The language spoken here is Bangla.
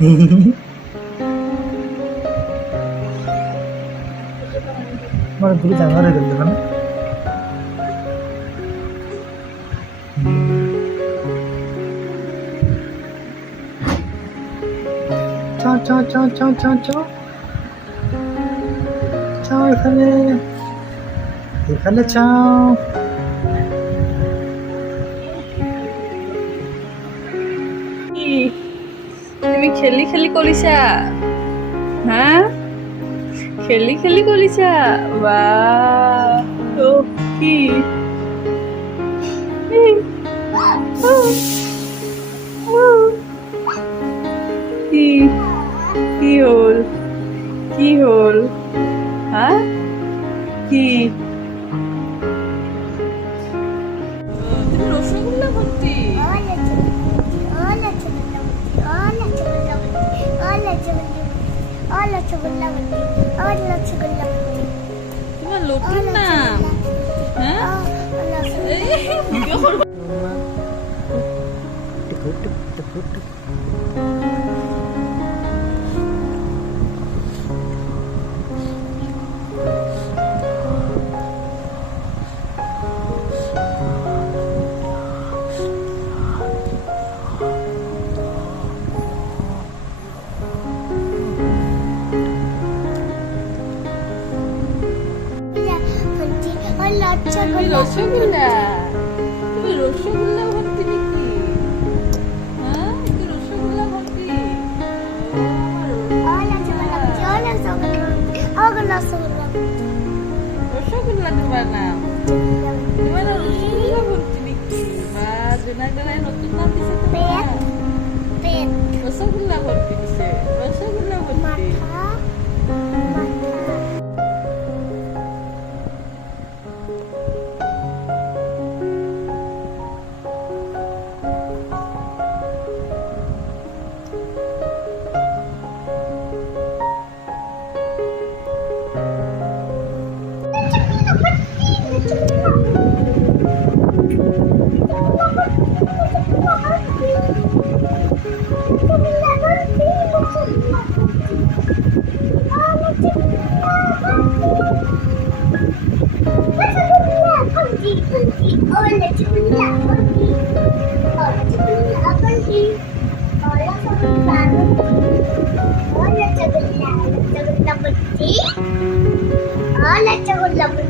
আমার গুলি জানার হয়ে গেল না। চাও চাও চাও চাও চাও চাও চাও, এখানে এখানে চাও। কি তুমি খেলি খেলি কৰিছা? হা খেলি খেলি কৰিছা? বাহ, কি কি কি হল? কি হল? হা কি তুমি রসগোল্লা ভর্তি? তোমার লোকের নাম? হ্যাঁ ভিডিও করবো। তুমি রসগোল্লা, তুমি রসগোল্লা ভর্তি নাকি? হ্যাঁ তুমি রসগোল্লা ভর্তি? রসগোল্লা তোমার নাম? তোমার রসগোল্লা ভর্তি নাকি? বা জোনাগড়ায় নতুন নাম দিছে তোমার? রসগোল্লা ভর্তি দিছে, রসগোল্লা ভর্তি। Lacagula